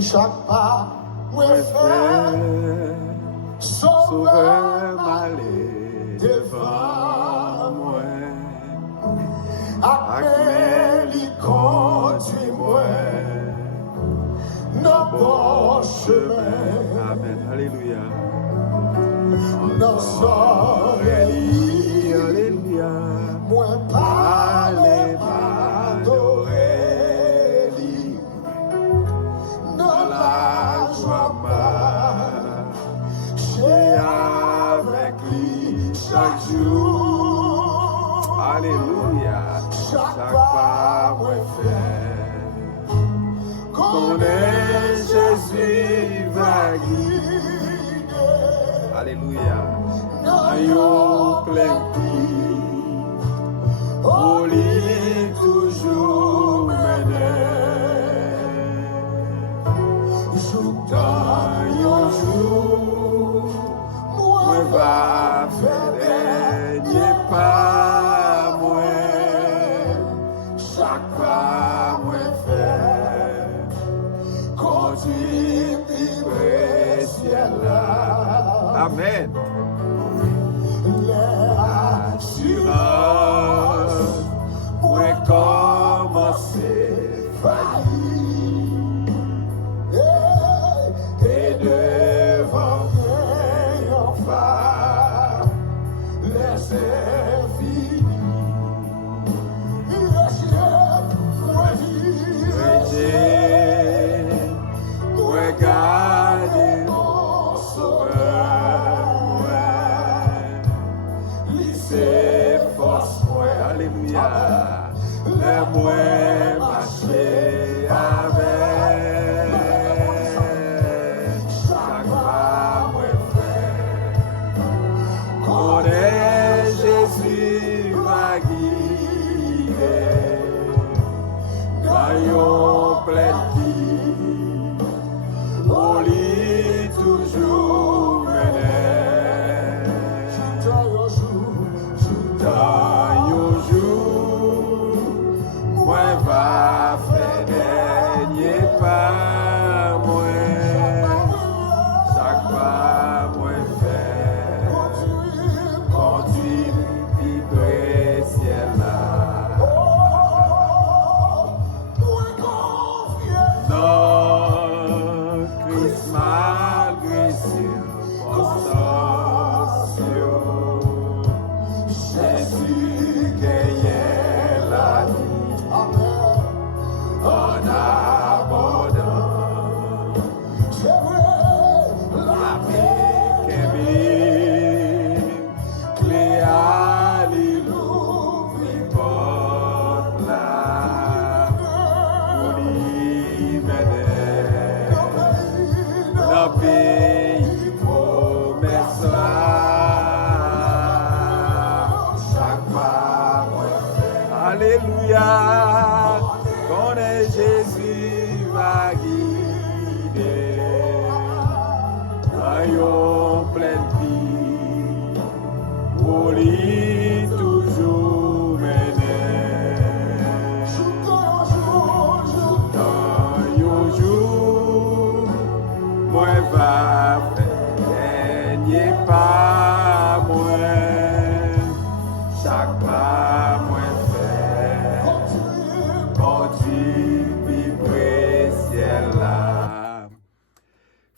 chaque pas, moi faire, sauveur m'aller devant moi. Avec les conduis-moi, nos bons chemins. Amen. Alléluia. Nos oreilles, Alléluia. moi parler, m'adorer, nos la joie marcher avec lui chaque jour. Alléluia. Chaque pas moi faire, connaît Jésus va guider. Alléluia. Ayons plein vie, au lit toujours mener. Jour dans jour, moi va faire dernier pas moi. Chaque pas moi faire, conduit vibrer ciel là. Amen. L'assurance, moi commencer failli. Et devant mon phare, laissez fini. Moi garder mon sauveur, lycée force moi, Alléluia. le moi marcher avec, chaque pas moi faire, connaît Jésus va guider, gagnons plein vie, au lit toujours mener, dans un jour, moi va faire dernier pas moi, chaque pas moi faire, conduit vibrer ciel là. Non, Christ malgré circonstances, Jésus gagnait la vie en abondance. C'est vrai, la paix qu'est bien, clé à l'ouvre porte là, pour y mener dans le pays promesse là. Chaque pas moi faire, Alléluia. connaît Jésus va guider, ayons pleine vie, au lit toujours mener. Dans un jour, moi va faire dernier pas moi, chaque pas moi faire, conduit vibrer ciel là.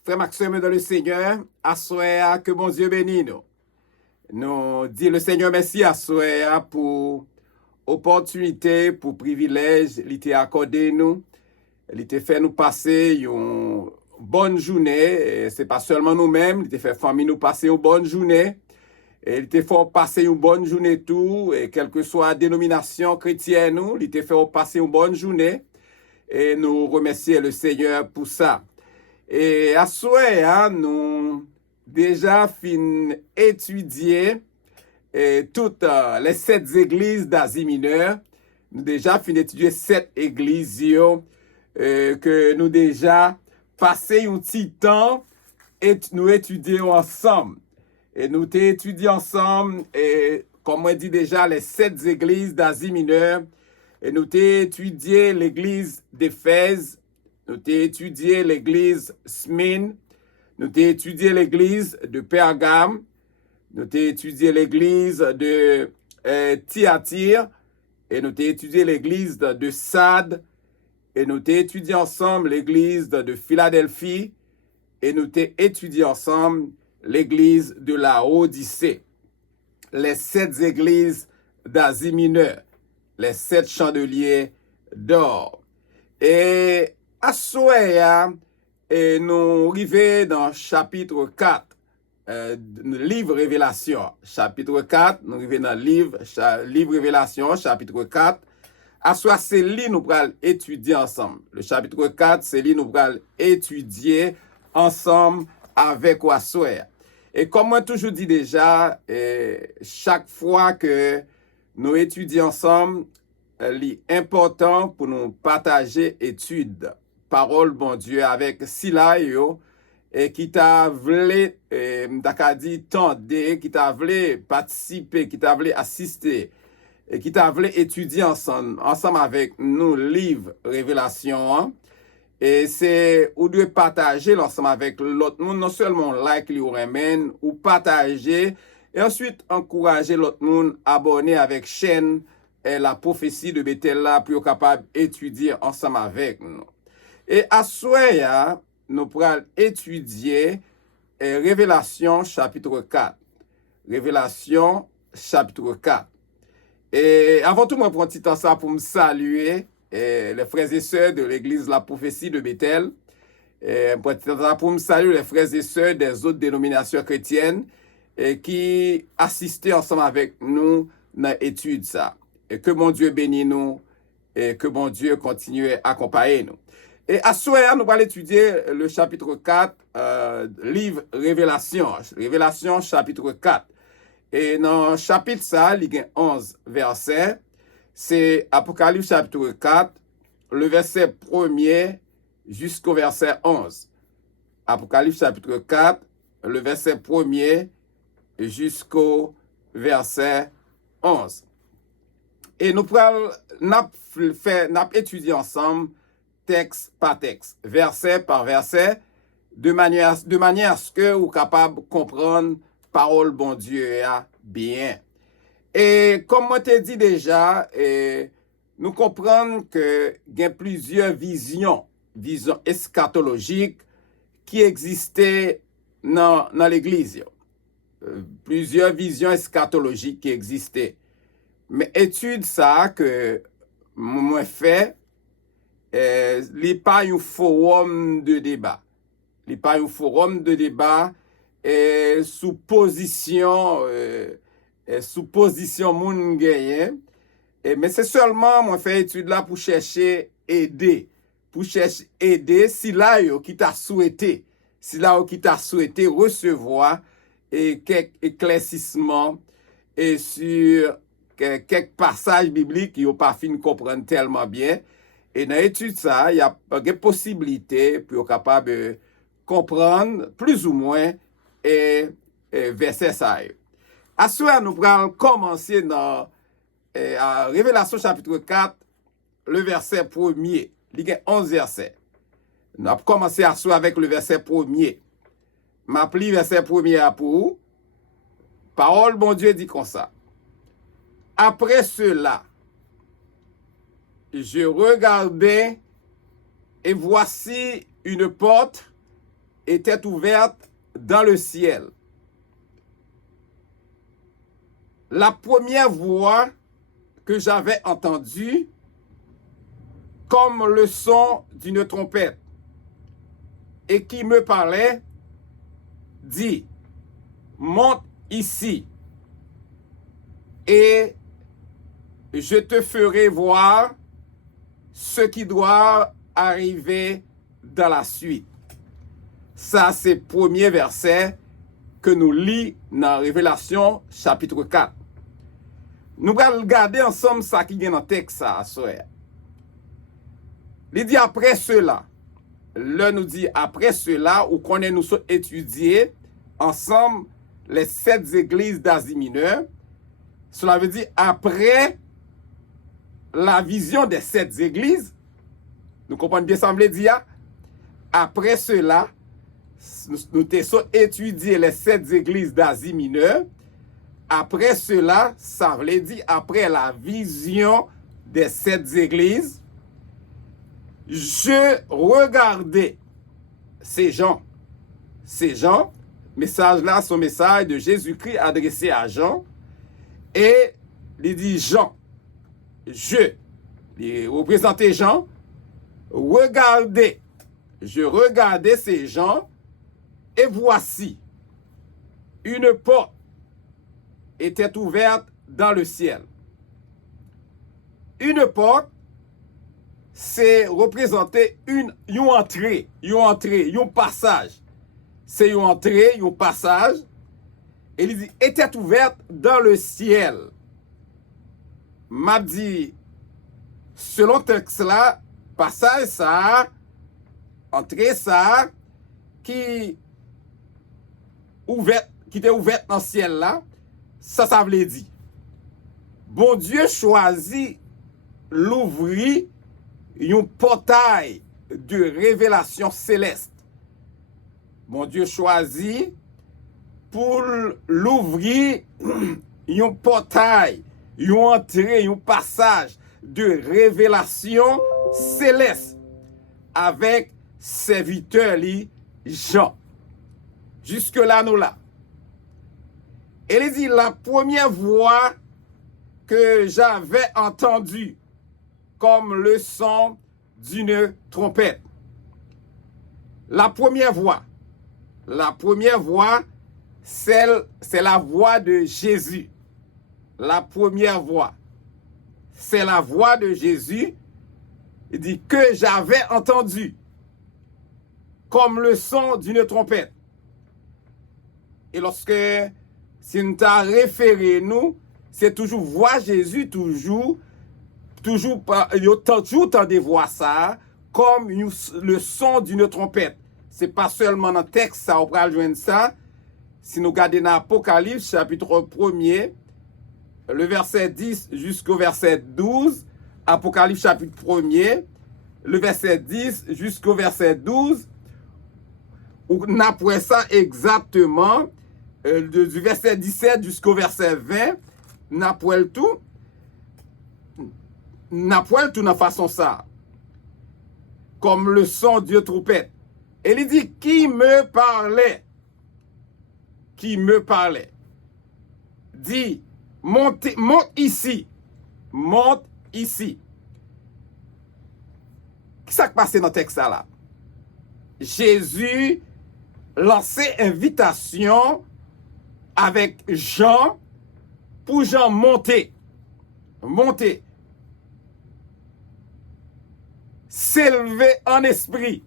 Frère Maxime dans le Seigneur, assoya que mon Dieu bénisse nous. Nous dit le Seigneur merci assoya pour opportunité, pour privilège, il t'a accordé nous, il t'a fait nous passer une bonne journée. Et c'est pas seulement nous-mêmes, il t'a fait famille nous passer une bonne journée. Et il t'a fait passer une bonne journée tout, et quelle que soit la dénomination chrétienne, nous, il t'a fait passer une bonne journée. Et nous remercions le Seigneur pour ça. Et à souhait, nous déjà fin étudier toutes les 7 églises d'Asie mineure. Nous déjà fin étudier 7 églises que nous déjà passé un petit temps et nous étudions ensemble. Et nous étudions ensemble, et comme on dit déjà, les 7 églises d'Asie mineure. Et nous étudié l'église d'Éphèse. nous avons étudié l'église Smyrne, nous avons étudié l'église de Pergame, nous avons étudié l'église de Thyatire, et nous avons étudié l'église de Sade, et nous avons étudié ensemble l'église de Philadelphie, et nous avons étudié ensemble l'église de la Odyssée, les 7 églises d'Asie mineure, les 7 chandeliers d'or. Et à Soya, nous arrivons dans chapitre 4, livre Révélation. Chapitre 4, nous arrivons dans livre Révélation, chapitre 4. À Soya, c'est lui nous allons étudier ensemble. Le chapitre 4, c'est lui nous allons étudier ensemble avec Soya. Et comme moi toujours dit déjà, chaque fois que nous étudions ensemble, l'important pour nous partager études, parole bon Dieu avec Sila et qui t'a voulu, dit tendre, qui t'a voulu participer, qui t'a voulu assister, et qui t'a voulu étudier ensemble avec nous livre Révélation. Et c'est ou de partager l'ensemble avec l'autre monde, non seulement like li ou remen, ou partager, et ensuite encourager l'autre monde abonner avec chaîne et la prophétie de Bethel là pour être capable d'étudier ensemble avec nous. Et à Soya, nous pourrons étudier Révélation chapitre 4. Révélation chapitre 4. Et avant tout, moi, prends un petit temps ça pour me saluer les frères et sœurs de l'église La Prophétie de Bethel. Pour me saluer les frères et sœurs des autres dénominations chrétiennes qui assistaient ensemble avec nous dans l'étude ça. Et que mon Dieu bénisse nous et que mon Dieu continue à accompagner nous. Et à ce moment, nous allons étudier le chapitre 4, livre Révélation. Révélation chapitre 4. Et dans le chapitre ça, il y a 11 versets. C'est Apocalypse chapitre 4, le verset 1er jusqu'au verset 11. Apocalypse chapitre 4, le verset 1er jusqu'au verset 11. Et nous allons étudier ensemble, texte par texte, verset par verset, de manière à ce que vous soyez capable de comprendre parole bon Dieu bien. Et comme je t'ai dit déjà, nous comprenons que il y a plusieurs visions eschatologiques qui existaient dans l'Église. Plusieurs visions eschatologiques qui existaient. Mais étude ça que moi fait, n'est pas un forum de débat. n'est pas un forum de débat sous position moun gagne. Mais c'est seulement moi faire étude là pour chercher aider si là qui t'a souhaité recevoir quelques éclaircissements et sur quelques passages bibliques qui n'ont pas fini de comprendre tellement bien. Et dans l'étude ça, il y a des possibilités pour être capable de comprendre plus ou moins verset ça. À ce moment, nous allons commencer dans Révélation chapitre 4, le verset 1er. Il y a 11 versets. Nous allons commencer à ce avec le verset 1er. M'appli verset 1er pour parole, bon Dieu dit comme ça. Après cela, je regardais et voici une porte était ouverte dans le ciel. La première voix que j'avais entendue, comme le son d'une trompette, et qui me parlait, dit, monte ici, et je te ferai voir ce qui doit arriver dans la suite. Ça, c'est le premier verset que nous lisons dans Révélation chapitre 4. Nous allons regarder ensemble ça qui vient dans le texte. Il dit après cela. Là, nous dit après cela, ou qu'on est nous étudier ensemble les 7 églises d'Asie mineure. Cela veut dire après la vision des 7 églises. Nous comprenons bien ça, me dire. Après cela, nous avons étudié les 7 églises d'Asie mineure. Après cela, ça veut dire après la vision des 7 églises, je regardais ces gens, message là, son message de Jésus-Christ adressé à Jean, et il dit Jean, il représentait Jean, je regardais ces gens, et voici, une porte était ouverte dans le ciel. Une porte, c'est représenter une entrée, un passage. C'est une entrée, un passage. Et il dit, était ouverte dans le ciel. M'a dit, selon texte là, passage ça, entrée ça, qui était ouverte dans le ciel là, ça veut dire. Bon Dieu choisit l'ouvrir un portail de révélation céleste. Bon Dieu choisit pour l'ouvrir un portail, une entrée, un passage de révélation céleste avec serviteur Jean. Jusque là, nous là. Et il dit, la première voix que j'avais entendue comme le son d'une trompette. La première voix, c'est la voix de Jésus. La première voix, c'est la voix de Jésus. Il dit que j'avais entendu comme le son d'une trompette. Et lorsque, si nous t'a référé, nous, c'est toujours voix Jésus, toujours de voir ça comme le son d'une trompette. C'est pas seulement dans le texte, ça, on peut joindre ça. Si nous regardons dans Apocalypse, chapitre 1er, le verset 10 jusqu'au verset 12, Apocalypse, chapitre 1er, le verset 10 jusqu'au verset 12, on apprend ça exactement, du verset 17 jusqu'au verset 20, n'apprend tout dans la façon ça, comme le son d'une trompette. Et il dit, qui me parlait, dit, monte ici. Qu'est-ce qui s'est passé dans le texte là? Jésus lançait invitation avec Jean pour Jean monter, s'élever en esprit,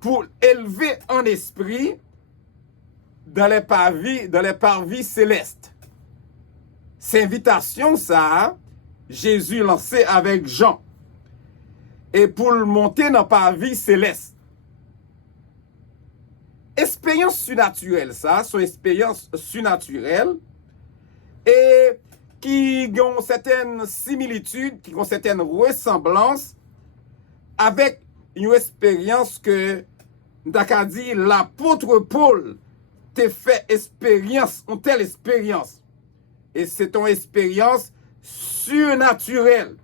pour élever en esprit dans les parvis célestes. Cette invitation, ça, Jésus lançait avec Jean. Et pour le monter dans le parvis céleste. Expérience surnaturelle, ça, son expérience surnaturelle, et qui ont certaines similitudes, qui ont certaines ressemblances avec une expérience que, d'accord dit, l'apôtre Paul t'a fait expérience, une telle expérience. Et c'est une expérience surnaturelle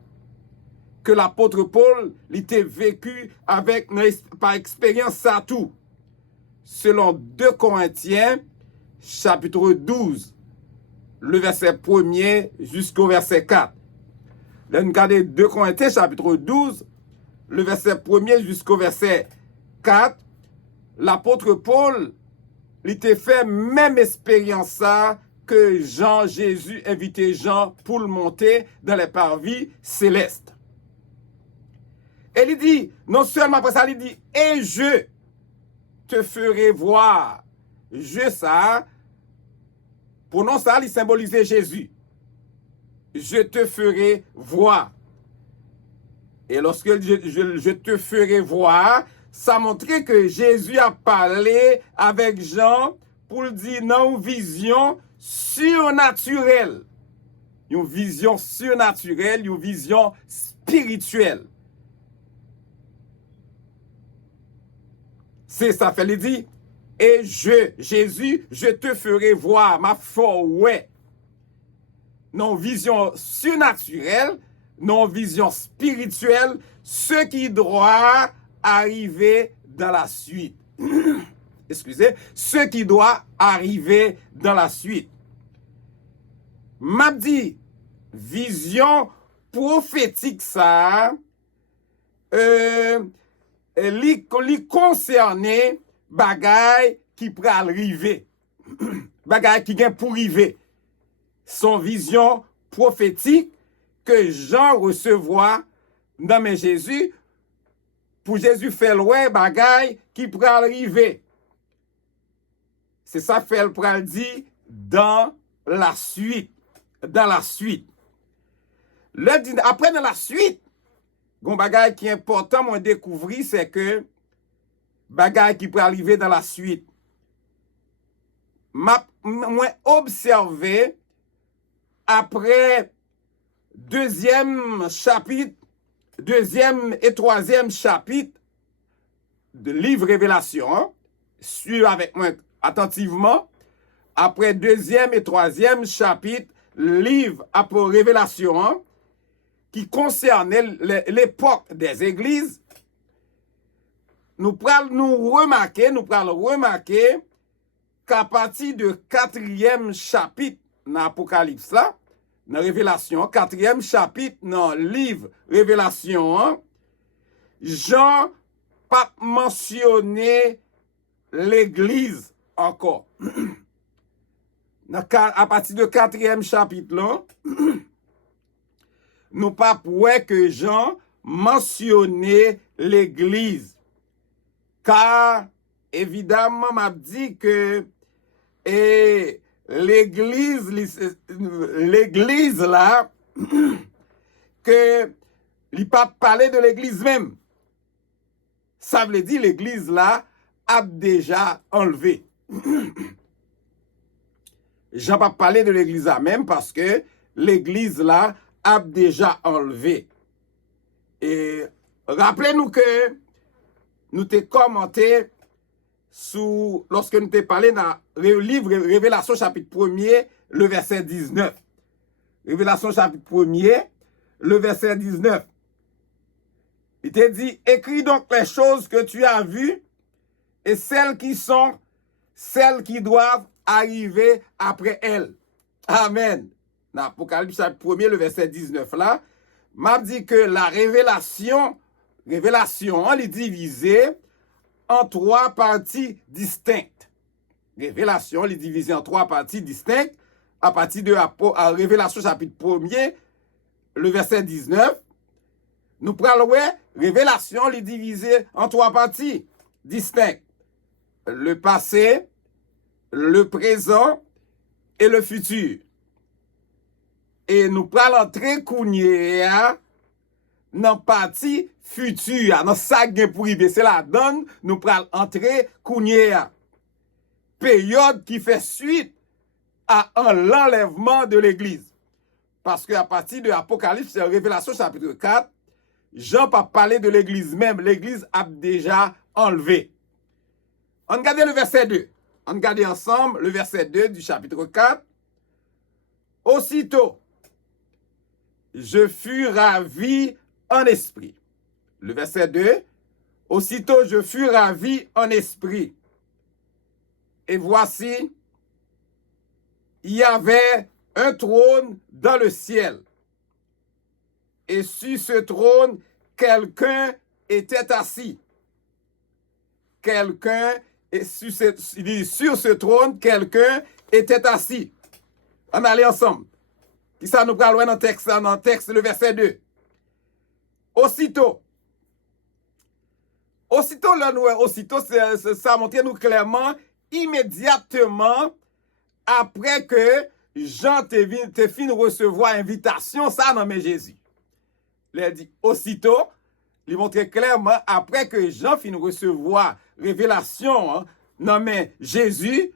que l'apôtre Paul l'était vécu avec, par expérience ça tout. Selon 2 Corinthiens, chapitre 12, le verset 1er jusqu'au verset 4. Là, nous regardons 2 Corinthiens, chapitre 12, le verset 1er jusqu'au verset 4. L'apôtre Paul, il t'a fait même expérience ça que Jésus invitait Jean pour le monter dans les parvis célestes. Et il dit, non seulement après ça, il dit, et je te ferai voir. Je, ça, pour non ça, il symbolisait Jésus. Je te ferai voir. Et lorsque je te ferai voir, ça montrait que Jésus a parlé avec Jean pour dire non, une vision surnaturelle. Une vision surnaturelle, une vision spirituelle. C'est ça fait, il dit, et Jésus, je te ferai voir ma foi, ouais. Non vision surnaturelle, non vision spirituelle, ce qui doit arriver dans la suite. Excusez, ce qui doit arriver dans la suite. M'a dit, vision prophétique ça, li concerné bagay qui pral rive. Bagay qui gen pour rive. Son vision prophétique que Jean recevoir dans mes Jésus, pour Jésus faire ouais bagay qui pral rive. C'est ça fait le pral dit dans la suite. Dans la suite. Après dans la suite, gon bagay qui est important moi découvrir c'est que bagay qui peut arriver dans la suite. Moi observé après deuxième et troisième chapitre de livre Révélation, hein? Suivez avec moi attentivement. Après deuxième et troisième chapitre livre après Révélation, hein? Qui concernait l'époque des églises, nous prenons remarquer qu'à partir du quatrième chapitre dans l'Apocalypse là, dans Révélation, quatrième chapitre dans le livre Révélation, hein, Jean pas mentionné l'église encore. À partir du quatrième chapitre là, nous pas ouais que Jean mentionnait l'église. Car, évidemment, m'a dit que l'église là, que il pas parler de l'église même. Ça veut dire l'église là a déjà enlevé. Jean pas parler de l'église là même parce que l'église là a déjà enlevé. Et rappelez-nous que nous t'ai commenté lorsque nous t'ai parlé dans le livre Révélation chapitre 1er, le verset 19. Révélation chapitre 1er, le verset 19. Il t'a dit, écris donc les choses que tu as vues et celles qui doivent arriver après elles. Amen. Dans Apocalypse chapitre 1er, le verset 19 là, m'a dit que la révélation elle est divisée en trois parties distinctes. Révélation elle est divisée en trois parties distinctes à partir de Révélation chapitre 1er, le verset 19. Nous prenons Révélation elle est divisée en trois parties distinctes. Le passé, le présent et le futur. Et nous prenons très cougné dans partie future, dans ça qui pour y c'est la donne, nous prenons entrer cougné période qui fait suite à l'enlèvement de l'église. Parce que à partir de l'Apocalypse, Révélation chapitre 4, Jean pas parlé de l'église même, l'église a déjà enlevé. On regarde le verset 2. On regarde ensemble le verset 2 du chapitre 4. Aussitôt, je fus ravi en esprit. Le verset 2. Aussitôt, je fus ravi en esprit. Et voici, il y avait un trône dans le ciel. Et sur ce trône, quelqu'un était assis. Sur ce trône, quelqu'un était assis. On allait ensemble. Qui ça nous parle dans le texte, le verset 2. Aussitôt, ça montre nous clairement, immédiatement, après que Jean te fin recevoir invitation, ça dans mes Jésus. Il a dit, aussitôt, il montre clairement, après que Jean fin recevoir révélation, hein, non mais Jésus,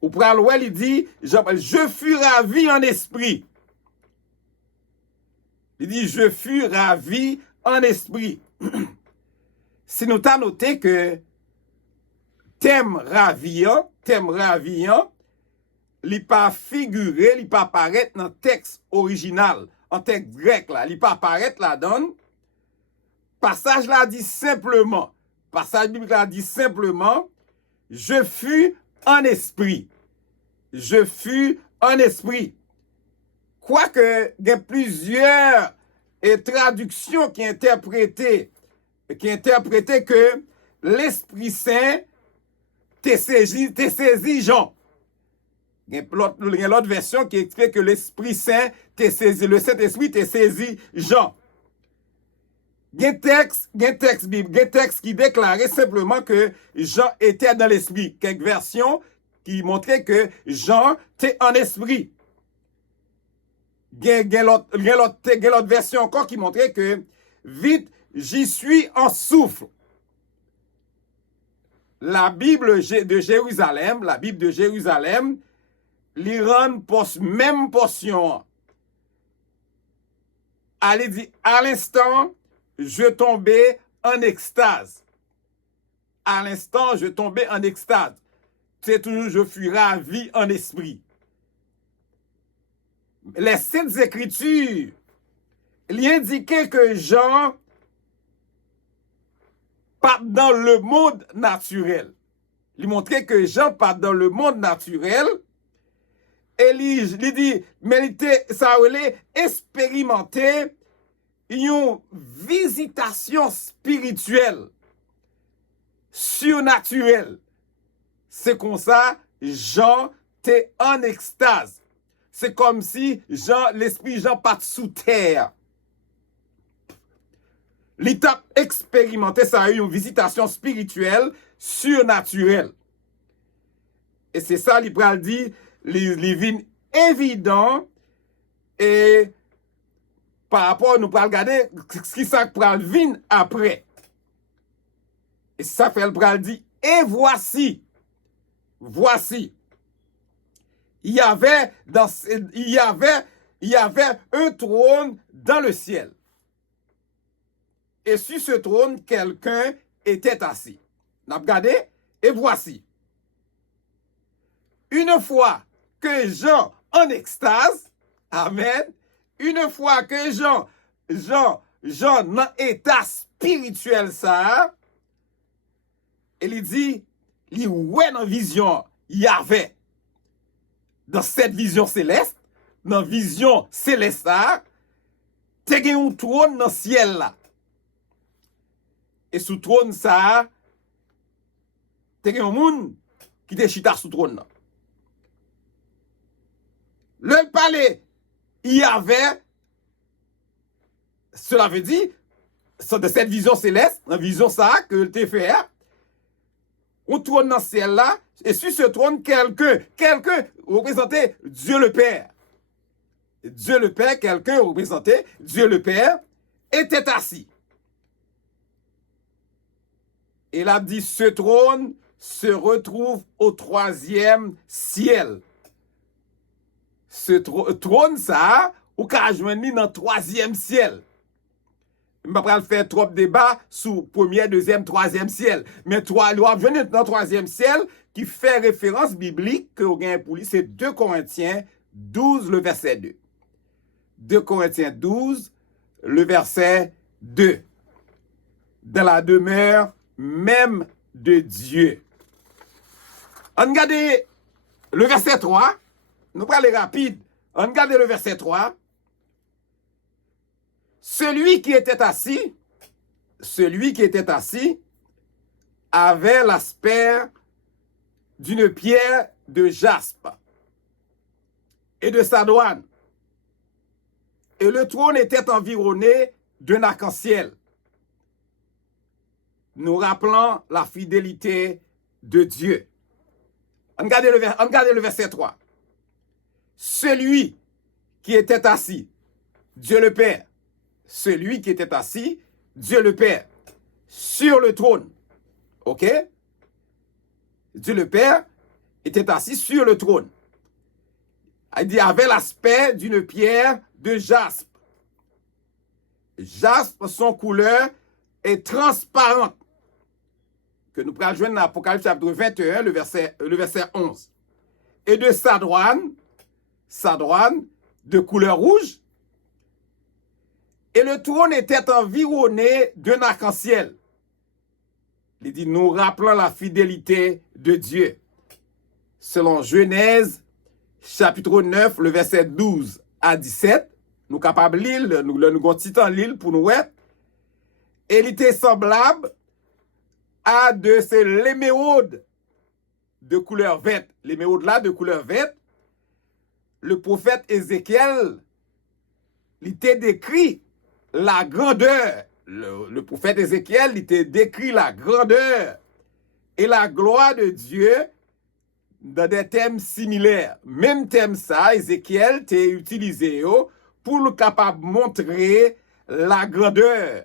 ou pral il dit, je fus ravi en esprit. Il dit, je fus ravi en esprit. si nous t'as noté que thème raviant, li pas figuré, li pas apparaître dans le texte original, en texte grec là, li pas apparaître là-dedans. Passage là dit simplement, passage biblique là dit simplement, je fus en esprit. Je fus en esprit. Quoique, il y a plusieurs traductions qui interprétaient que l'Esprit Saint t'est saisi Jean. Il y a l'autre version qui explique que l'Esprit Saint t'est saisi, le Saint-Esprit t'est saisi Jean. Il y a un texte biblique, un texte qui déclarait simplement que Jean était dans l'esprit. Quelques versions qui montraient que Jean était en esprit. Il y a l'autre version encore qui montrait que vite, j'y suis en souffle. La Bible de Jérusalem, l'Iran même portion. Elle dit, à l'instant, je tombais en extase. À l'instant, je tombais en extase. C'est toujours, je fus ravi en esprit. Les Saintes Écritures, il indiquait que Jean part dans le monde naturel. Il montrait que Jean part dans le monde naturel. Et il dit, mais ça allait expérimenter une visitation spirituelle, surnaturelle. C'est comme ça, Jean était en extase. C'est comme si l'esprit Jean part sous terre. L'étape expérimentée, ça a eu une visitation spirituelle, surnaturelle. Et c'est ça, l'Ibral dit, les vignes évidents et par rapport, nous pourrons regarder ce qui ça pral vin après. Et ça fait le pral dit, et voici, il y avait un trône dans le ciel. Et sur ce trône, quelqu'un était assis. On a regardé, et voici. Une fois que Jean en extase, amen, une fois que Jean dans état spirituel ça, il dit, il ouais dans vision, il y avait, dans cette vision céleste, dans vision céleste ça, te gen un trône dans le ciel là. Et sous trône ça, te gen un monde qui te chita sous trône là. Le palais, il y avait, cela veut dire, de cette vision céleste, la vision ça que tu fait, on trône dans le ciel là, et sur ce trône, quelqu'un représentait Dieu le Père. Dieu le Père, quelqu'un représentait Dieu le Père, était assis. Et là, dit, ce trône se retrouve au 3e ciel. Ce trône, ça, ou qu'a joindre dans le 3e ciel. Je ne vais pas faire trop de débats sous 1er, 2e, 3e ciel. Mais venir dans le 3e ciel qui fait référence biblique que vous gagnez pour lui, c'est 2 Corinthiens 12, le verset 2. 2 Corinthiens 12, le verset 2. Dans la demeure même de Dieu. On regarde le verset 3. Nous allons aller rapide. On regarde le verset 3. Celui qui était assis avait l'aspect d'une pierre de jaspe et de sardoine. Et le trône était environné d'un arc-en-ciel, nous rappelant la fidélité de Dieu. Regardez le verset 3. Celui qui était assis, Dieu le Père, celui qui était assis, Dieu le Père, sur le trône. OK? Dieu le Père était assis sur le trône. Il dit, avait l'aspect d'une pierre de jaspe. Jaspe, son couleur est transparente. que nous prenons joindre dans Apocalypse chapitre 21, le verset 11. Et de sa douane de couleur rouge, et le trône était environné d'un arc-en-ciel. Il dit, nous rappelant la fidélité de Dieu. Selon Genèse, chapitre 9, le verset 12 à 17, nous capables de lire, nous avons titan l'île pour nous voir. Et il était semblable à de ces l'émeraude de couleur verte. L'émeraude là de couleur verte, le prophète Ézéchiel, il était décrit la grandeur. Le prophète Ézéchiel, il était décrit la grandeur et la gloire de Dieu dans des thèmes similaires. Même thème ça, Ézéchiel t'a utilisé pour le capable montrer la grandeur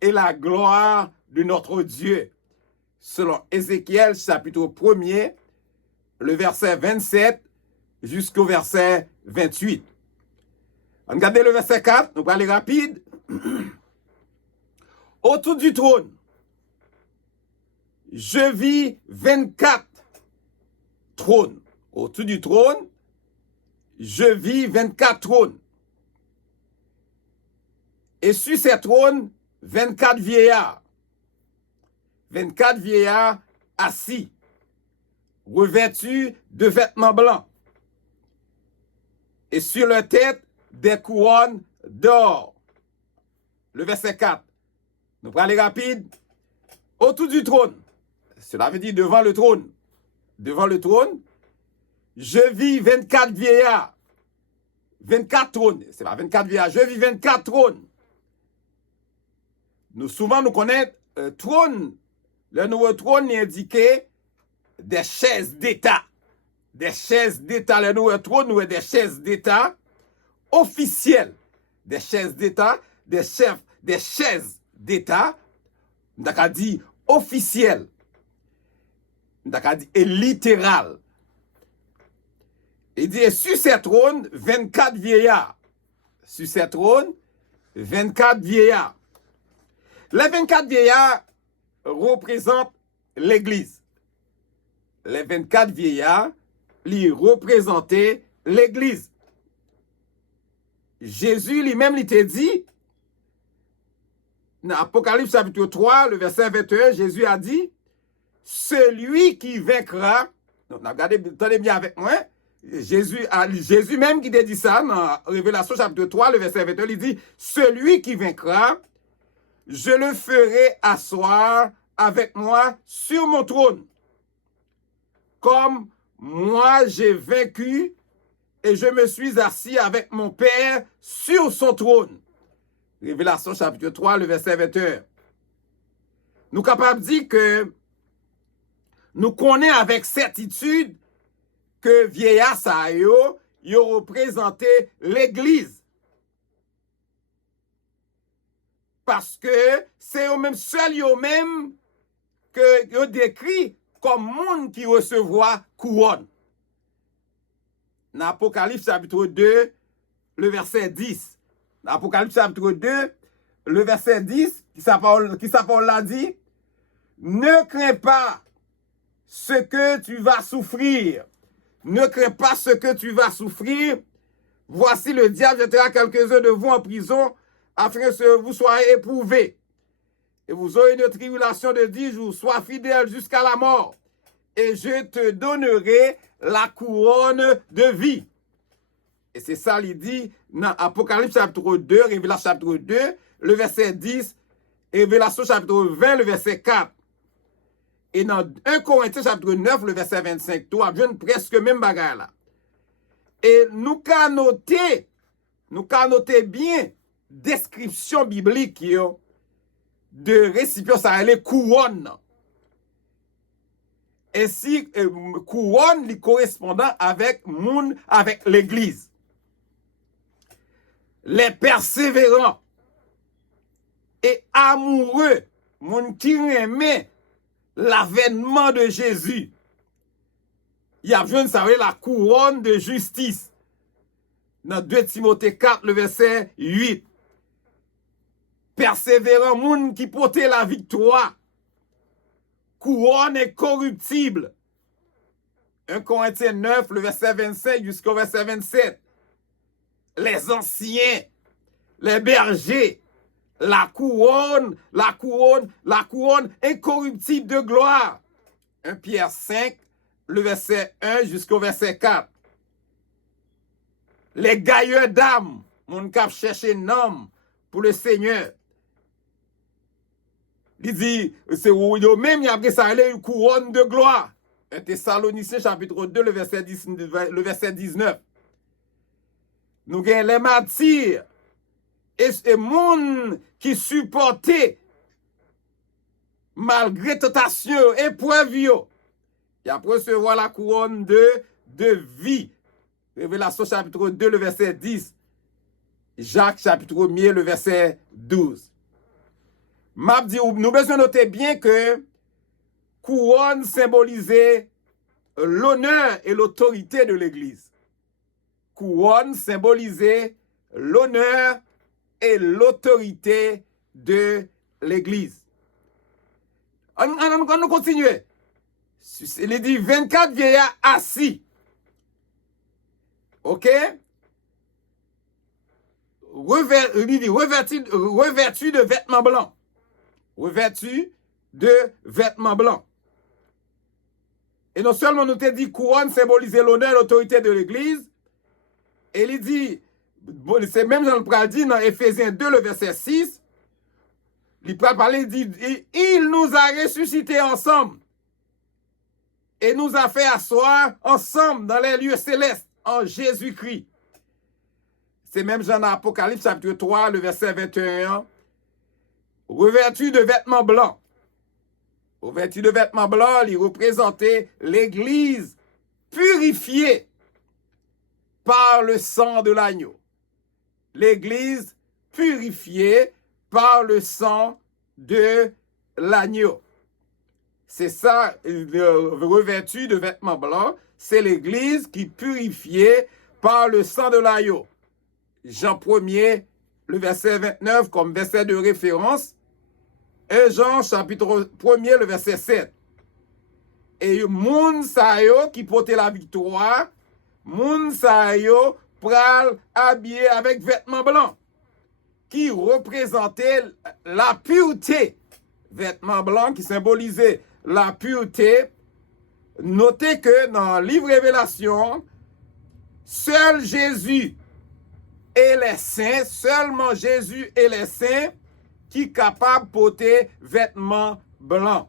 et la gloire de notre Dieu. Selon Ézéchiel, chapitre 1er, le verset 27 jusqu'au verset 28. Regardez le verset 4, nous allons aller rapide. Autour du trône, je vis 24 trônes. Autour du trône, je vis 24 trônes. Et sur ces trônes, 24 vieillards. 24 vieillards assis, revêtus de vêtements blancs. Et sur leur tête, des couronnes d'or. Le verset 4. Nous prenons les rapides. Autour du trône. Cela veut dire devant le trône. Devant le trône, je vis 24 vieillards. 24 trônes. C'est pas 24 vieillards. Je vis 24 trônes. Souvent, nous connaissons trône. Le nouveau trône est indiqué des chaises d'État. Des chaises d'État. Le nouveau trône, nous des chaises d'État officielles. Des chaises d'État, des chaises d'État, nous avons dit officielles. Nous avons dit littéral. Il dit, sur ces trônes, 24 vieillards. Sur ces trônes, 24 vieillards. Les 24 vieillards représentent l'Église. Les 24 vieillards, ils représentaient l'Église. Jésus lui-même, il t'a dit, dans Apocalypse chapitre 3, le verset 21, Jésus a dit, celui qui vaincra, donc, regardez, attendez bien avec moi, Jésus même qui t'a dit ça, dans Révélation chapitre 3, le verset 21, il dit, celui qui vaincra, je le ferai asseoir avec moi sur mon trône, comme moi j'ai vaincu et je me suis assis avec mon Père sur son trône. Révélation chapitre 3, le verset 21. Nous sommes capables de dire que nous connaissons avec certitude que vieillard ça yo représenté l'Église. Parce que c'est eux même seuls eux même que yo décrit comme monde qui recevoir couronne. Dans Apocalypse chapitre 2, le verset 10. Dans Apocalypse chapitre 2, le verset 10, qui s'appelle l'a dit, ne crains pas ce que tu vas souffrir. Ne crains pas ce que tu vas souffrir. Voici le diable jettera quelques-uns de vous en prison afin que vous soyez éprouvés. Et vous aurez une tribulation de 10 jours. Sois fidèle jusqu'à la mort. Et je te donnerai la couronne de vie. Et c'est ça, il dit dans Apocalypse chapitre 2, Révélation chapitre 2, le verset 10, et Révélation chapitre 20, le verset 4. Et dans 1 Corinthiens chapitre 9, le verset 25, tu as presque même bagarre là. Et nous qu'à noter bien description biblique de récipient ça les couronnes. Ainsi couronne les correspondant avec l'église. Les persévérants et amoureux, moun qui aimait l'avènement de Jésus. Il y a besoin de savoir la couronne de justice. Dans 2 Timothée 4, le verset 8. Persévérant, moun qui portait la victoire. couronne incorruptible. 1 Corinthiens 9, le verset 25 jusqu'au verset 27. Les anciens, les bergers, la couronne incorruptible de gloire. 1 Pierre 5, le verset 1 jusqu'au verset 4. Les gailleurs d'âme, mon cap chercher un homme pour le Seigneur. Il dit, c'est où même il y a ça, une couronne de gloire. 1 Thessaloniciens chapitre 2, le verset 19. Nous avons les martyrs et les gens qui supportaient malgré tentation, épreuve. Et après recevoir la couronne de vie. Révélation chapitre 2, le verset 10. Jacques chapitre 1, le verset 12. M'a dit, nous besoin noter bien que couronne symbolisait l'honneur et l'autorité de l'Église. Couronne symbolisait l'honneur et l'autorité de l'Église. On continue. Il dit 24 vieillards assis. OK? Revêtus de vêtements blancs. Revêtus de vêtements blancs. Et non seulement nous te dit couronne symbolisait l'honneur et l'autorité de l'Église, et il dit, c'est même Jean le dit dans Éphésiens 2, le verset 6, il parle, il dit, il nous a ressuscités ensemble et nous a fait asseoir ensemble dans les lieux célestes en Jésus-Christ. C'est même Jean dans Apocalypse chapitre 3, le verset 21, revêtu de vêtements blancs. Revêtu de vêtements blancs, il représentait l'Église purifiée par le sang de l'agneau. L'Église purifiée par le sang de l'agneau. C'est ça, revêtu de vêtements blancs, c'est l'Église qui purifiée par le sang de l'agneau. Jean 1er, le verset 29 comme verset de référence, et Jean chapitre 1er, le verset 7. Et moun sa yo qui portait la victoire, moun sa yo pral habillé avec vêtements blancs, qui représentaient la pureté. Vêtements blancs qui symbolisaient la pureté. Notez que dans le livre Révélation, seul Jésus et les saints, seulement Jésus et les saints, qui est capable de porter vêtements blancs.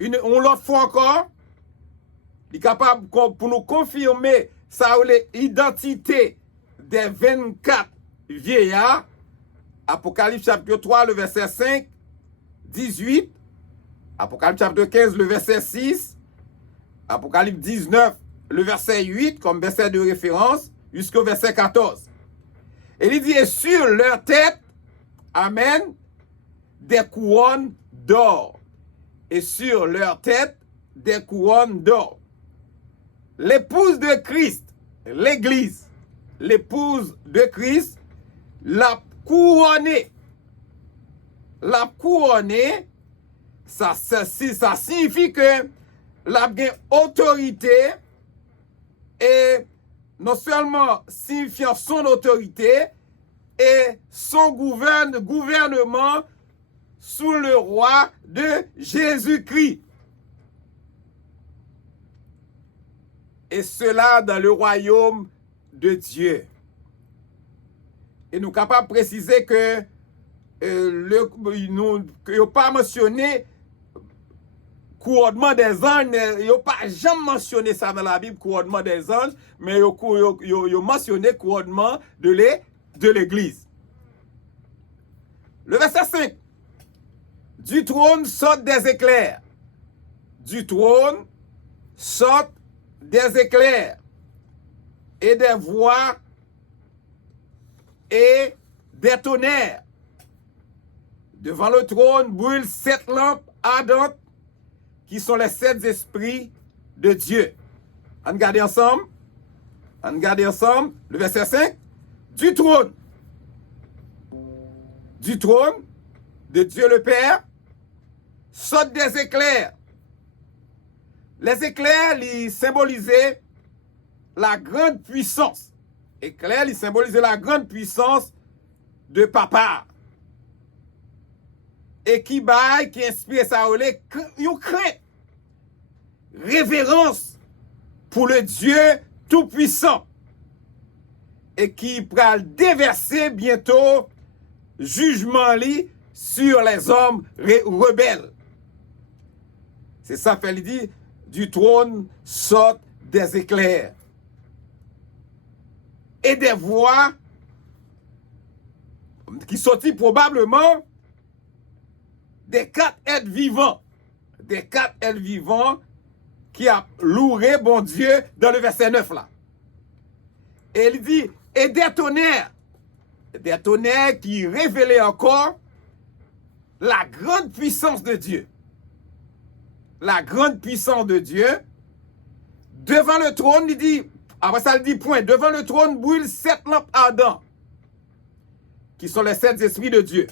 On l'autre fois encore, il est capable pour nous confirmer l'identité des 24 vieillards. Apocalypse chapitre 3, le verset 5, 18. Apocalypse chapitre 15, le verset 6. Apocalypse 19, le verset 8, comme verset de référence, jusqu'au verset 14. Et il dit, et sur leur tête, amen, des couronnes d'or. Et sur leur tête, des couronnes d'or. L'épouse de Christ, l'Église, l'épouse de Christ, l'a couronnée. La couronnée, ça signifie que la autorité et non seulement signifiant son autorité et son gouvernement sous le roi de Jésus-Christ. Et cela dans le royaume de Dieu. Et nous sommes capables de préciser que nous n'avons pas mentionné couronnement des anges, il n'a pas jamais mentionné ça dans la Bible, couronnement des anges, mais il a mentionné couronnement de l'Église. Le verset 5. Du trône sortent des éclairs. Du trône sortent des éclairs et des voix et des tonnerres. Devant le trône brûlent 7 lampes ardentes qui sont les 7 esprits de Dieu. On regarde ensemble. Le verset 5. Du trône de Dieu le Père sortent des éclairs. Les éclairs, ils symbolisaient la grande puissance. Éclairs, ils symbolisaient la grande puissance de papa. Et qui baille, qui inspire ça, une crainte, révérence pour le Dieu tout-puissant. Et qui pral déverser bientôt jugement li sur les hommes rebelles. C'est ça fait dit, du trône sortent des éclairs et des voix qui sortent probablement des 4 êtres vivants. Des 4 êtres vivants qui a loué bon Dieu dans le verset 9 là. Et il dit, et des tonnerres qui révélaient encore la grande puissance de Dieu. La grande puissance de Dieu. Devant le trône, il dit, après ça, il dit, point, devant le trône brûlent 7 lampes ardentes, qui sont les 7 esprits de Dieu.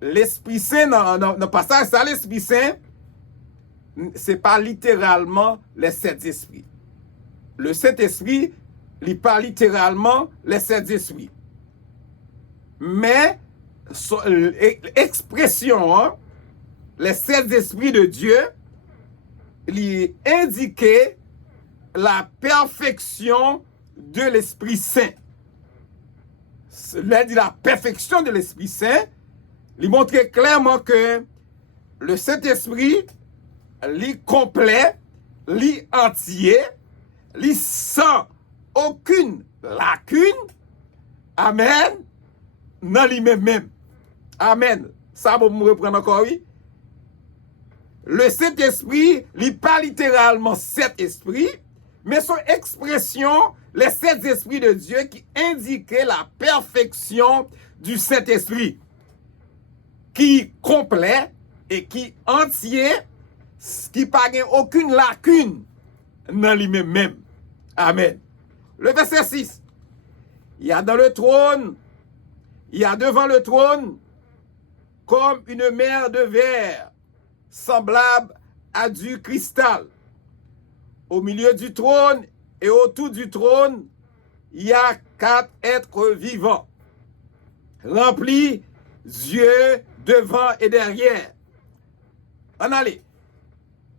L'Esprit Saint, dans le passage, ça, l'Esprit Saint, c'est pas littéralement les 7 esprits. Le Saint-Esprit, il n'est pas littéralement les 7 esprits. Mais, expression, hein, les 7 esprits de Dieu, il indiquait la perfection de l'Esprit Saint. Là, dit la perfection de l'Esprit Saint, il montrait clairement que le Saint-Esprit, il complet, il entier, il sans aucune lacune, amen, dans lui-même. Amen. Ça, vous me reprenez encore, oui? Le Saint-Esprit, il n'est pas littéralement 7 esprits, mais son expression, les 7 esprits de Dieu qui indiquaient la perfection du Saint-Esprit, qui complet et qui entier, qui n'a pas aucune lacune dans lui-même. Amen. Le verset 6. Il y a dans le trône, il y a devant le trône, comme une mer de verre, semblable à du cristal. Au milieu du trône et autour du trône, il y a 4 êtres vivants, remplis yeux devant et derrière. On allait.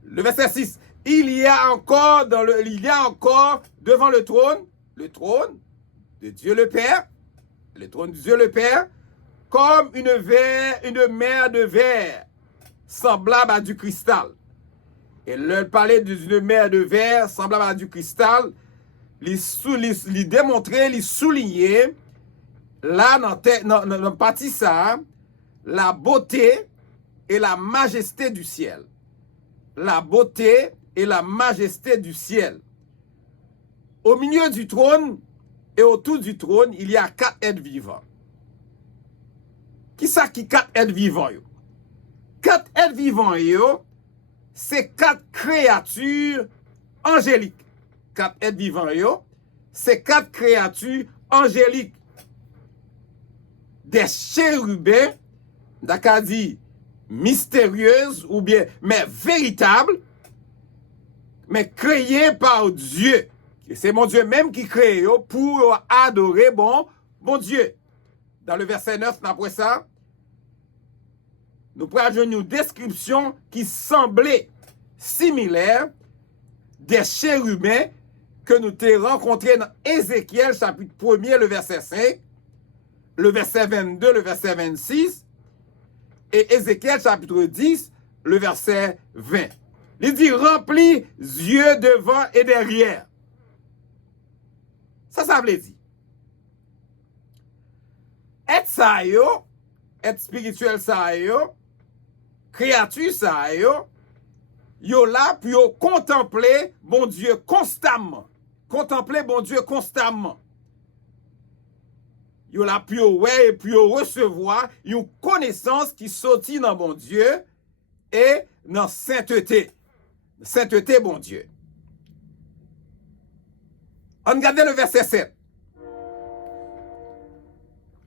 Le verset 6. Il y a encore devant le trône de Dieu le Père, le trône de Dieu le Père, comme une mer de verre, semblable à du cristal. Et le parlait d'une mer de verre, semblable à du cristal, il démontrait, il soulignait, là, dans partie ça, la beauté et la majesté du ciel. La beauté et la majesté du ciel. Au milieu du trône et autour du trône, il y a 4 êtres vivants. Qui ça qui 4 êtres vivants? 4 êtres vivants, c'est 4 créatures angéliques. 4 êtres vivants, c'est 4 créatures angéliques. Des chérubins, d'accord dit, mystérieuses ou bien, mais véritables, mais créées par Dieu. Et c'est mon Dieu même qui crée pour adorer bon Dieu. Dans le verset 9, après ça, nous prenons une description qui semblait similaire des chérubins que nous avons rencontrés dans Ézéchiel, chapitre 1er, le verset 5, le verset 22, le verset 26, et Ézéchiel, chapitre 10, le verset 20. Il dit, remplis yeux devant et derrière. Ça veut dire. Être ça, être spirituel ça, créature ça, yo là pour contempler bon Dieu constamment. Contempler bon Dieu constamment. Yo là pour ouais et pour recevoir une connaissance qui sortit dans bon Dieu et dans sainteté. Sainteté bon Dieu. On regarde le verset 7.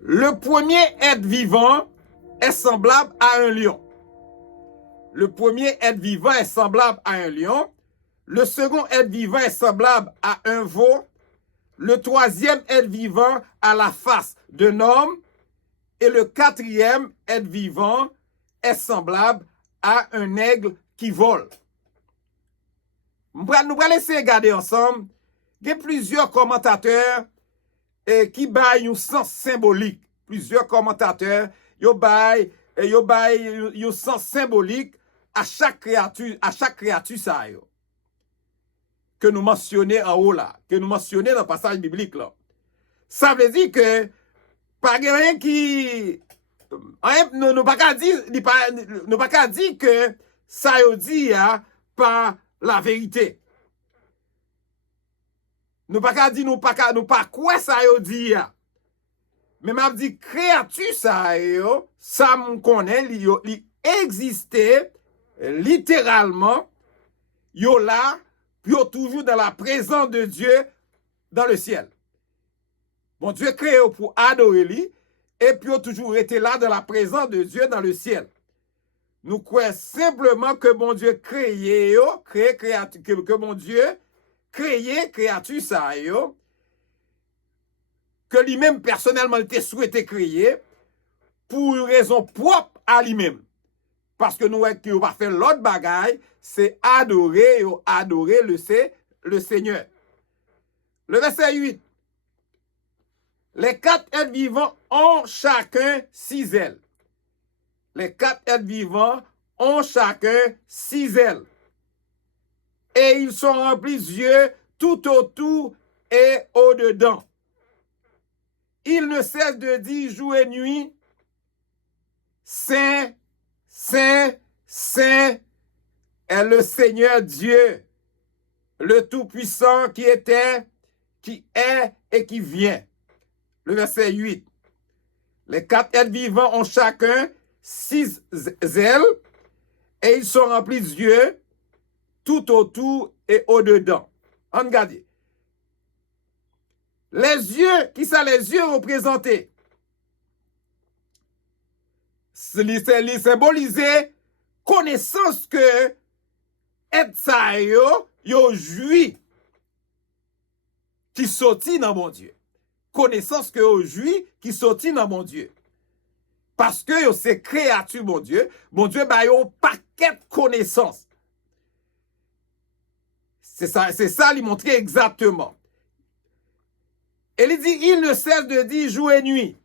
Le premier être vivant est semblable à un lion. Le premier être vivant est semblable à un lion. Le second être vivant est semblable à un veau. Le troisième être vivant a la face d'un homme. Et le quatrième être vivant est semblable à un aigle qui vole. Nous allons essayer de regarder ensemble. Il y a plusieurs commentateurs qui baillent un sens symbolique. Plusieurs commentateurs, ils baillent un sens symbolique à chaque créature ça que nous mentionnons en haut là, que nous mentionnons dans le passage biblique là. Ça veut dire que pas rien qui nous pas qu'à dire que ça dit pas la vérité. Nous pas qu'à dire nous pas quoi ça dit. Mais m'a dit créature ça me connaît, il existait littéralement, yo là, puis yo toujours dans la présence de Dieu dans le ciel. Bon Dieu créé pour adorer lui, et puis yo toujours été là dans la présence de Dieu dans le ciel. Nous croyons simplement que bon Dieu que bon Dieu créé créature ça que lui-même personnellement il était souhaité créer pour une raison propre à lui-même. Parce que nous qui va faire l'autre bagaille, c'est adorer le Seigneur. Le verset 8. Les 4 êtres vivants ont chacun 6 ailes. Les 4 êtres vivants ont chacun 6 ailes. Et ils sont remplis d'yeux tout autour et au-dedans. Ils ne cessent de dire jour et nuit, Saint, Saint, Saint est le Seigneur Dieu, le Tout-Puissant qui était, qui est et qui vient. Le verset 8. Les 4 êtres vivants ont chacun 6 ailes et ils sont remplis d'yeux tout autour et au-dedans. Regardez. Les yeux, qui sont les yeux représentés? C'est symboliser connaissance que être ça yo joui qui sorti dans mon Dieu. Connaissance que yo joui qui sorti dans mon Dieu. Parce que yo c'est créature mon Dieu ba yo paquet de connaissances. C'est ça lui montrer exactement. Et il dit, il ne cesse de dire jour et nuit.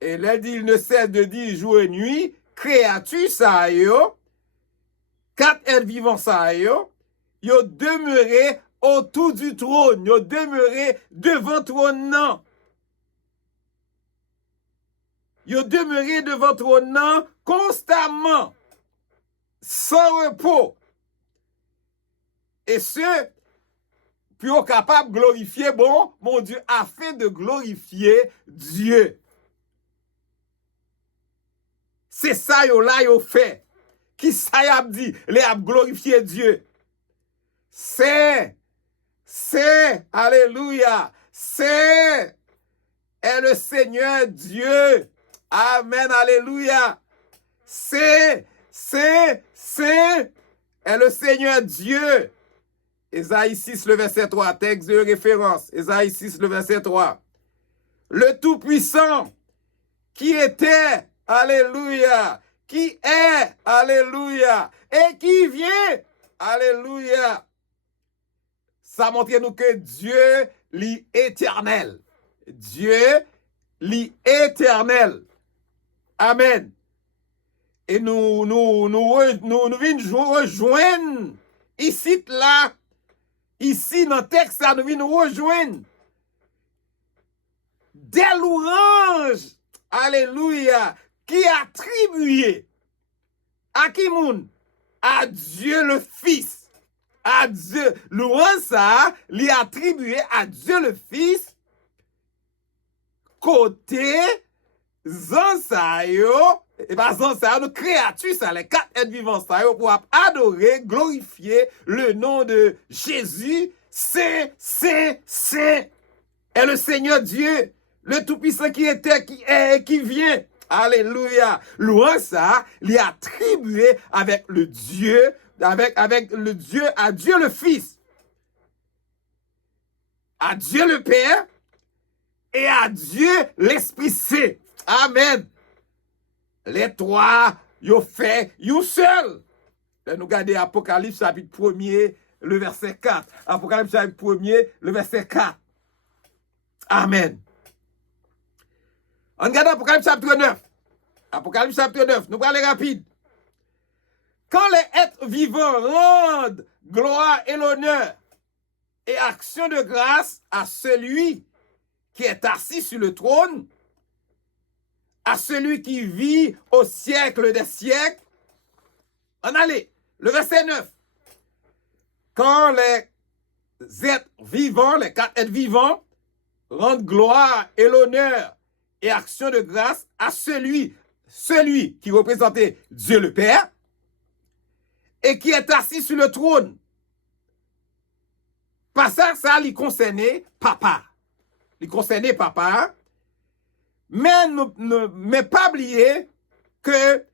Et là, il dit, il ne cesse de dire jour et nuit, créature ça yo, 4 êtres vivants ça yo demeuré autour du trône, yo demeuré devant le trône non. Yo demeuré devant le trône non constamment, sans repos. Et ce, puis on est capable de glorifier, mon Dieu, afin de glorifier Dieu. C'est ça yo là yo fait. Qui ça y a dit, les a glorifié Dieu. C'est, alléluia, c'est est le Seigneur Dieu. Amen, alléluia. C'est est le Seigneur Dieu. Ésaïe 6, le verset 3, texte de référence. Ésaïe 6, le verset 3. Le Tout-Puissant, qui était, alléluia, qui est, alléluia, et qui vient, alléluia. Ça montre nous que Dieu l'est éternel. Dieu l'est éternel. Amen. Et nous venons rejoindre ici, là, ici, dans le texte, nous venons rejoindre des louanges, alléluia, qui attribué à qui moun? À Dieu le Fils. À Dieu. Louange ça, lui attribué à Dieu le Fils, côté Zansayo, et pas Zansayo, nos créatures, ça, les 4 êtres vivants, ça, pour adorer, glorifier le nom de Jésus, Saint, est le Seigneur Dieu, le Tout-Puissant qui était, qui est et qui vient. Alléluia. Louange ça, il est attribué avec le Dieu, avec le Dieu, à Dieu le Fils, à Dieu le Père et à Dieu l'Esprit Saint. Amen. Les trois, ils ont fait un seul. Là, nous regardons Apocalypse chapitre 1er, le verset 4. Apocalypse chapitre 1er, le verset 4. Amen. On regarde Apocalypse chapitre 9. Apocalypse chapitre 9, nous allons aller rapide. Quand les êtres vivants rendent gloire et l'honneur et action de grâce à celui qui est assis sur le trône, à celui qui vit au siècle des siècles. On allait, le verset 9. Quand les êtres vivants, les quatre êtres vivants, rendent gloire et l'honneur et action de grâce à celui qui représentait Dieu le Père et qui est assis sur le trône. Pas ça, il concernait papa. Il concernait papa. Mais pas oublier que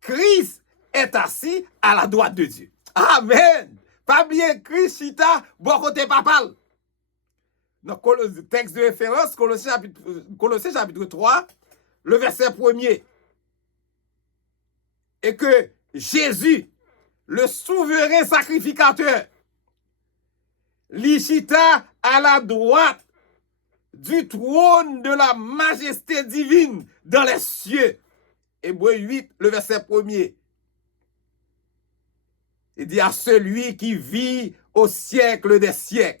Christ est assis à la droite de Dieu. Amen. Pas oublier Christ chita bon côté papa. Dans le texte de référence, Colossiens chapitre 3, le verset 1er. Et que Jésus, le souverain sacrificateur, l'Ichita à la droite du trône de la majesté divine dans les cieux. Hébreux 8, le verset 1er. Il dit à celui qui vit au siècle des siècles.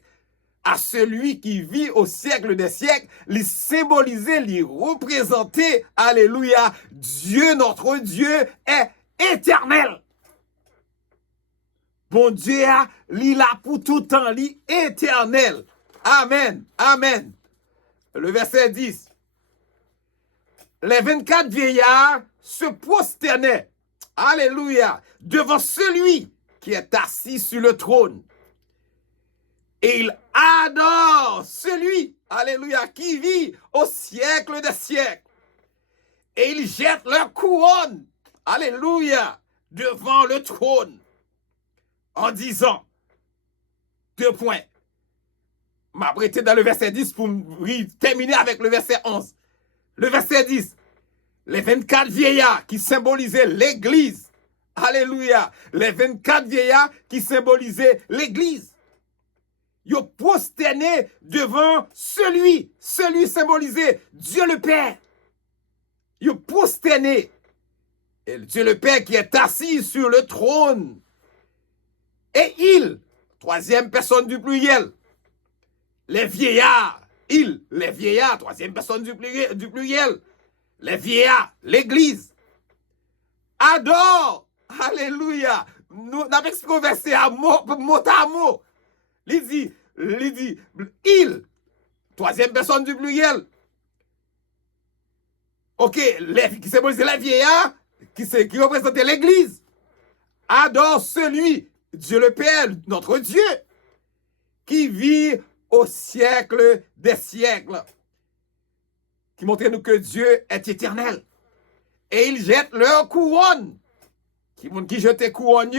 À celui qui vit au siècle des siècles, il symbolisait, il représentait, alléluia, Dieu, notre Dieu, est éternel. Bon Dieu, il a pour tout temps, il est éternel. Amen, amen. Le verset 10. Les 24 vieillards se prosternaient, alléluia, devant celui qui est assis sur le trône. Et ils adorent celui, alléluia, qui vit au siècle des siècles. Et ils jettent leur couronne, alléluia, devant le trône, en disant, 2 points. M'apprêter dans le verset 10 pour terminer avec le verset 11. Le verset 10. Les 24 vieillards qui symbolisaient l'Église. Alléluia. Les 24 vieillards qui symbolisaient l'Église. Ils ont prosterné devant celui symbolisé Dieu le Père. Ils ont prosterné. Et Dieu le Père qui est assis sur le trône. Et il, troisième personne du pluriel, les vieillards, les vieillards, troisième personne du pluriel, les vieillards, l'Église, adore, alléluia, nous avons expliqué au verset à mot à mot. Il dit, troisième personne du pluriel, ok, qui symbolise les vieillards, qui représentait l'Église, adore celui, Dieu le Père, notre Dieu, qui vit au siècle des siècles, qui montre nous que Dieu est éternel. Et ils jettent leur couronne. Qui jette couronne,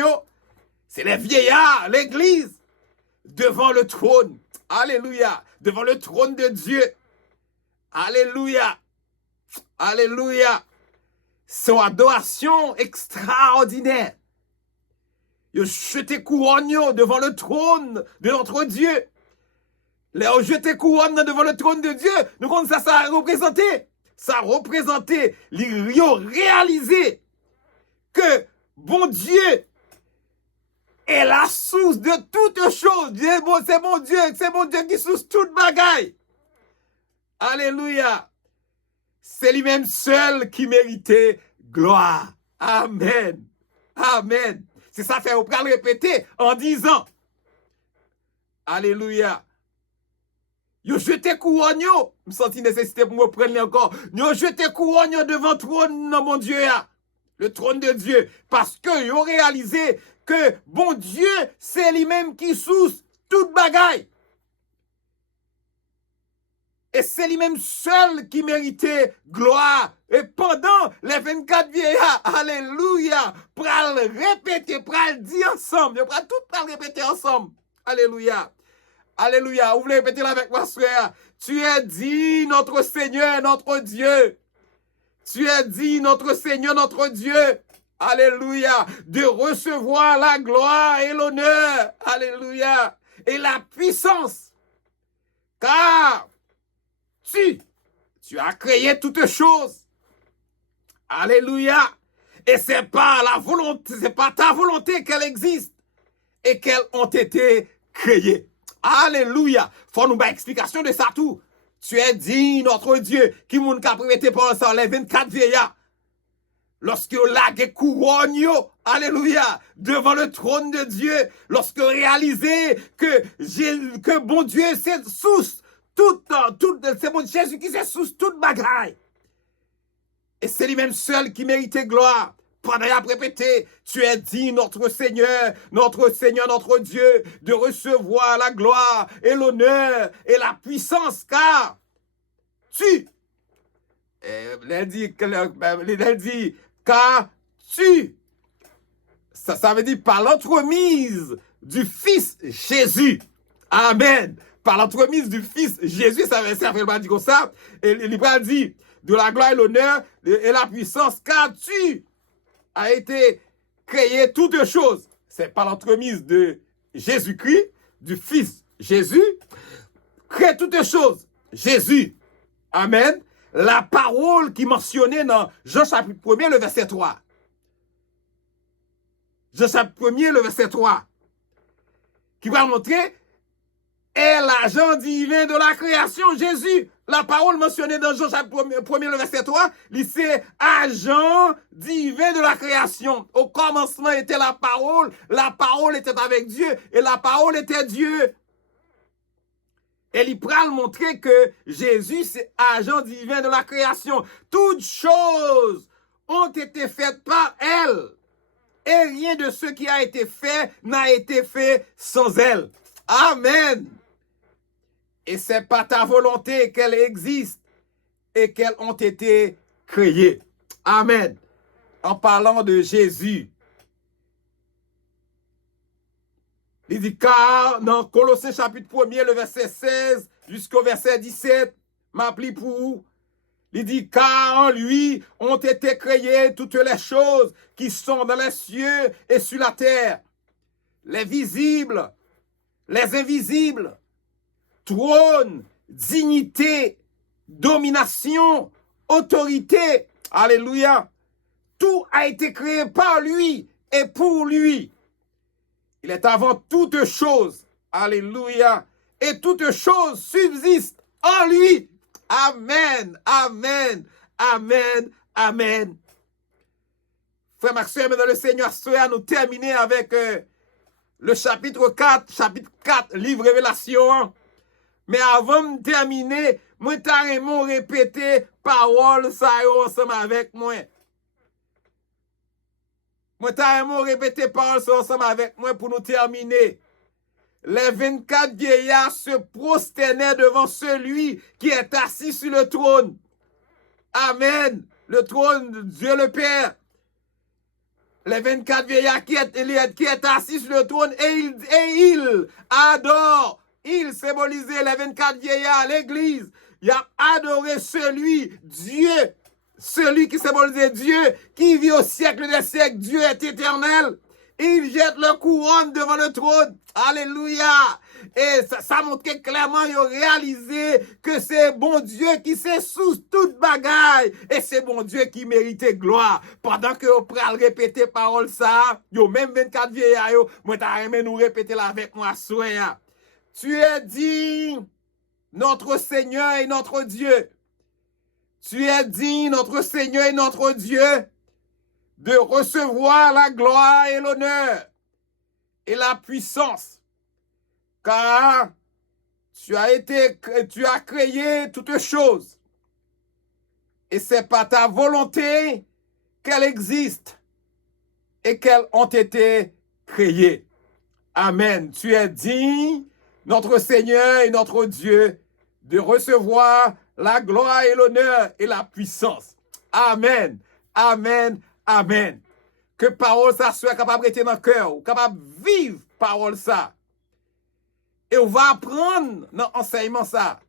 c'est les vieillards, l'Église, devant le trône. Alléluia. Devant le trône de Dieu. Alléluia. Alléluia. Son adoration extraordinaire. Ils jetent couronne devant le trône de notre Dieu. Les jeter couronne devant le trône de Dieu. Nous comptons ça a représenté. Ça a représenté, ils ont réalisé que bon Dieu est la source de toutes choses. C'est mon Dieu qui source toute bagaille. Alléluia. C'est lui-même seul qui méritait gloire. Amen. Amen. C'est ça fait, on peut le répéter en disant, alléluia. Yo jeté couronne, me senti nécessité pour me prendre encore. Yo jeté couronne devant le trône, non, mon Dieu, le trône de Dieu. Parce que yo réalisé que bon Dieu, c'est lui-même qui source toute bagaille. Et c'est lui-même seul qui méritait gloire. Et pendant les 24 vieillards, alléluia, pral répéter, pral dire ensemble, pral tout pral répéter ensemble. Alléluia. Alléluia. Vous voulez répéter là avec moi, frère? Tu es dit, notre Seigneur, notre Dieu. Tu es dit, notre Seigneur, notre Dieu. Alléluia. De recevoir la gloire et l'honneur. Alléluia. Et la puissance. Car tu as créé toutes choses. Alléluia. Et c'est pas la volonté, c'est pas ta volonté qu'elles existent et qu'elles ont été créées. Alléluia. Faut nous faire explication de ça tout. Tu es digne, notre Dieu, qui moun ka prêté par ça, les 24 vieillards. Lorsque lagué couronne, alléluia, devant le trône de Dieu, lorsque réalisé que bon Dieu, c'est sous c'est bon Jésus qui c'est sous toute bagaille. Et c'est lui-même seul qui méritait gloire. Pendant à répéter, tu es dit, notre Seigneur, notre Dieu, de recevoir la gloire et l'honneur et la puissance, car il dit, car ça veut dire par l'entremise du Fils Jésus. Amen. Par l'entremise du Fils Jésus, ça veut dire comme ça. Et il va dire, de la gloire et l'honneur et la puissance, car tu as été créé toutes choses. C'est par l'entremise de Jésus-Christ, du Fils Jésus, crée toutes choses. Jésus. Amen. La parole qui est mentionnée dans Jean chapitre 1er, le verset 3. Jean chapitre 1er, le verset 3. Qui va montrer est l'agent divin de la création, Jésus. La parole mentionnée dans Jean chapitre 1er, le verset 3, c'est agent divin de la création. Au commencement était la parole était avec Dieu, et la parole était Dieu. Et il pral montrer que Jésus, c'est agent divin de la création. Toutes choses ont été faites par elle. Et rien de ce qui a été fait n'a été fait sans elle. Amen. Et c'est pas ta volonté qu'elles existent et qu'elles ont été créées. Amen. En parlant de Jésus, il dit, car dans Colossiens chapitre 1er, le verset 16 jusqu'au verset 17, m'appli pour vous. Il dit, car en lui ont été créées toutes les choses qui sont dans les cieux et sur la terre, les visibles, les invisibles, trône, dignité, domination, autorité. Alléluia. Tout a été créé par lui et pour lui. Il est avant toute chose. Alléluia. Et toute chose subsiste en lui. Amen. Amen. Amen. Amen. Frère Maxime, dans le Seigneur, nous terminer avec le chapitre 4, livre Révélation. Mais avant de terminer, moi t'arrêtons répéter parole ça ensemble avec moi. Moi t'arrêtons répéter parole ça ensemble avec moi pour nous terminer. Les 24 vieillards se prosternaient devant celui qui est assis sur le trône. Amen. Le trône de Dieu le Père. Les 24 vieillards qui est assis sur le trône et il adore. Il symbolisait les 24 vieillards, l'église. Il a adoré celui qui symbolisait Dieu, qui vit au siècle des siècles. Dieu est éternel. Il jette le couronne devant le trône. Alléluia. Et ça montre clairement, il a réalisé que c'est bon Dieu qui s'est sous toute bagaille. Et c'est bon Dieu qui méritait gloire. Pendant que vous prenez répéter parole ça, yo même 24 vieillards, moi t'as aimé nous répéter là avec moi, soya. Tu es digne, notre Seigneur et notre Dieu. Tu es digne, notre Seigneur et notre Dieu, de recevoir la gloire et l'honneur et la puissance. Car tu as créé toutes choses. Et c'est par ta volonté qu'elles existent et qu'elles ont été créées. Amen. Tu es digne, notre Seigneur et notre Dieu, de recevoir la gloire et l'honneur et la puissance. Amen, amen, amen. Que parole ça soit capable d'être dans le cœur, capable de vivre parole ça. Et on va apprendre dans l'enseignement ça.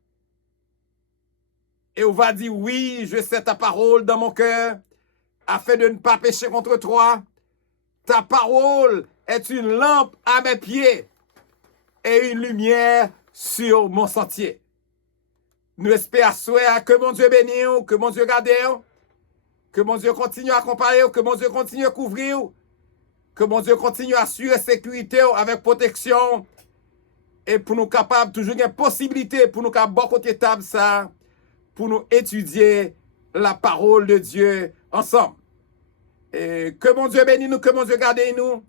Et on va dire, oui, je sais ta parole dans mon cœur, afin de ne pas pécher contre toi. Ta parole est une lampe à mes pieds et une lumière sur mon sentier. Nous espérons que mon Dieu bénisse, que mon Dieu garde, que mon Dieu continue à accompagner, que mon Dieu continue à couvrir, que mon Dieu continue à assurer sécurité avec protection. Et pour nous capables, toujours une possibilité pour nous capables bon côté table ça, pour nous étudier la parole de Dieu ensemble. Et que mon Dieu bénisse nous, que mon Dieu garde nous.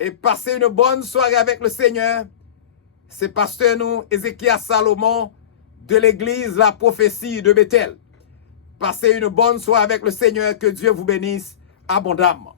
Et passer une bonne soirée avec le Seigneur. C'est pasteur nous, Ézéchias Salomon, de l'église La Prophétie de Bethel. Passez une bonne soirée avec le Seigneur, que Dieu vous bénisse abondamment.